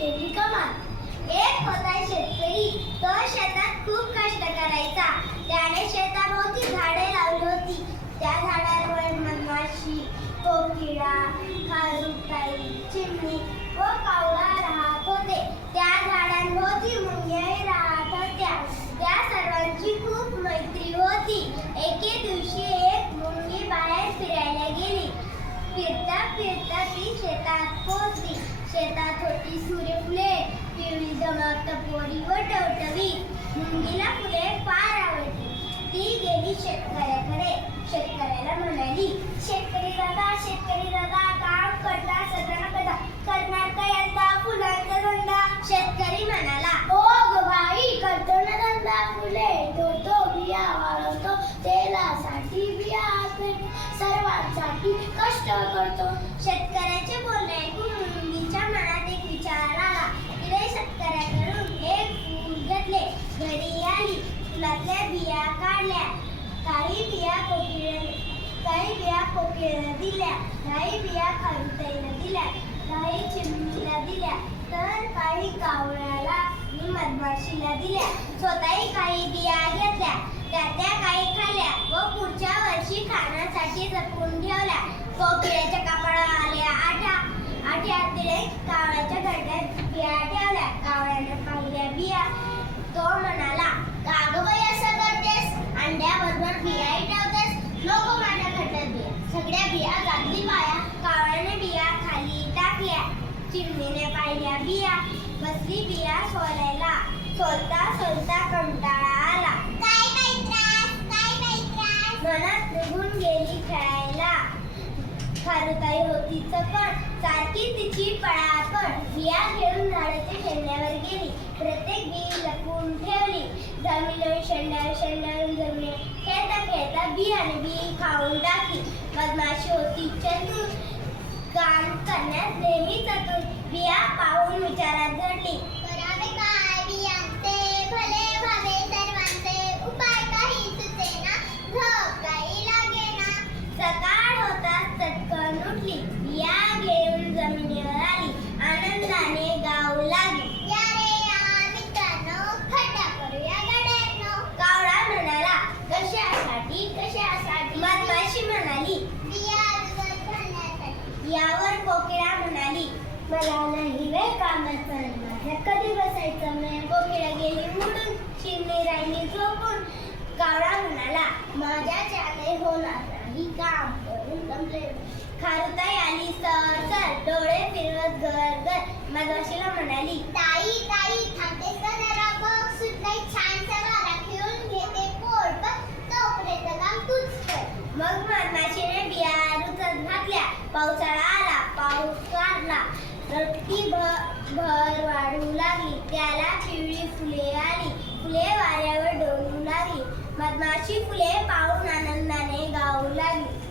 केली कमाल. एक होता शेतकरी. तो शेतात खूप कष्ट करायचा. त्याने शेताभोवती झाडे लावली होती. त्या झाडांवर मधमाशी कोकिळा खारुताई चिमणी व कावळा राहत होते. त्या झाडांभोवती मुंग्याही राहत होत्या. त्या सर्वांची खूप मैत्री होती. एके दिवशी एक मुंगी बाहेर फिरायला गेली. फिरता फिरता ती शेतात पोहोचली. शेतात होती सूर्यफुले पिवळी जमात पोरी व टवटवी मुंगीला फुले फार आवडली. ती गेली शेतकऱ्याकडे. शेतकऱ्याला म्हणाली शेतकरी दादा शेतकरी दादा काम करता सदना कदा करणार का यंदा? फुलांचा धंदा. शेतकरी म्हणाला हो ओ ग बाई करतो ना धंदा फुले तोडतो बिया वाळवतो तेलासाठी बिया सर्वांसाठी कष्ट करतो. शेतकऱ्याचे बोलणे ऐकून मुंगीच्या मनात एक विचार आला तिने शेतकऱ्याकडून एक फूल घेतले घरी आली फुलातल्या बिया काढल्या काही बिया कोकिळ. काही बिया कोकिळेला दिल्या काही बिया खारुताईला दिल्या काही चिमणीला दिल्या तर काही कावळ्याला आणि मधमाशीला दिल्या. स्वतःही काही बिया घेतल्या त्यातल्या काही खाल्ल्या व पुढच्या वर्षी खाण्यासाठी जपून ठेवल्या. कोकिळ्याच्या कपाळाला आल्या आठ्या आठ्यात तिने कावळ्याच्या गड्ड्यात बिया ठेवल्या. कावळ्याने पाहिल्या बिया तो म्हणाला का गं बाई असं करतेस अंड्याबरोबर बियाही ठेवतेस नको माझ्या खड्ड्यात बिया सगळ्या बिया गाडली पाया कावळ्याने बिया खाली टाकल्या. चिमणीने पाहिल्या बिया. बसली बिया सोलायला. सोलता सोलता कंटाळा आला. काय नाही त्रास? काय नाही त्रास? मनात निघून गेली खेळायला. खारुताई होती चपळ. सारखी तिची पळापळ. बिया घेऊन झाडाच्या शेंड्यावर गेली. प्रत्येक बी लपवून ठेवली. जमिनीवर शेंड्यावर शेंड्यावर जमिनी खेळता खेळता बी आणि बी खाऊन टाकली. चतुर करण्यास नेहमीच नेहमी चतुर बिया पाहून विचारात घडली करावे काय बियांचे भले व्हावे सर्वांचे उपाय काही सुचेना झोप काही लागेना सकाळ होताच चटकन उठली बिया घेऊन जमिनीवर आली आनंदाने गाऊ लागली या रे या मित्रांनो खड्डा करूया गड्यांनो कावळा म्हणाला कशासाठी कशासाठी मधमाशी म्हणाली बिया विकत घालण्यासाठी यावर कोकिळा म्हणाली मला नाही वे कामाचं माझ्या कधी बसायचं? मी कोकिळा गेली उडून चिमणी राहिली झोपून. कावळा म्हणाला माझ्या चाले होणार नाही काम. करून जमले. खारुताई आली सर सर डोळे फिरवत घर घर. मधमाशीला म्हणाली ताई ताई थांबतेस का जरा बघ. सुटलाय छानसा वारा घेऊन घेते पोट बघ. तोपर्यंत काम तूच कर. मग मधमाशीने बिया रुचत घातल्या. पावसाळा आला पाऊस काढला रक्ती भर वाढू लागली. त्याला पिवळी फुले आली. फुले वाऱ्यावर डोलू लागली. मधमाशी फुले पाहून आनंदाने गाऊ लागली.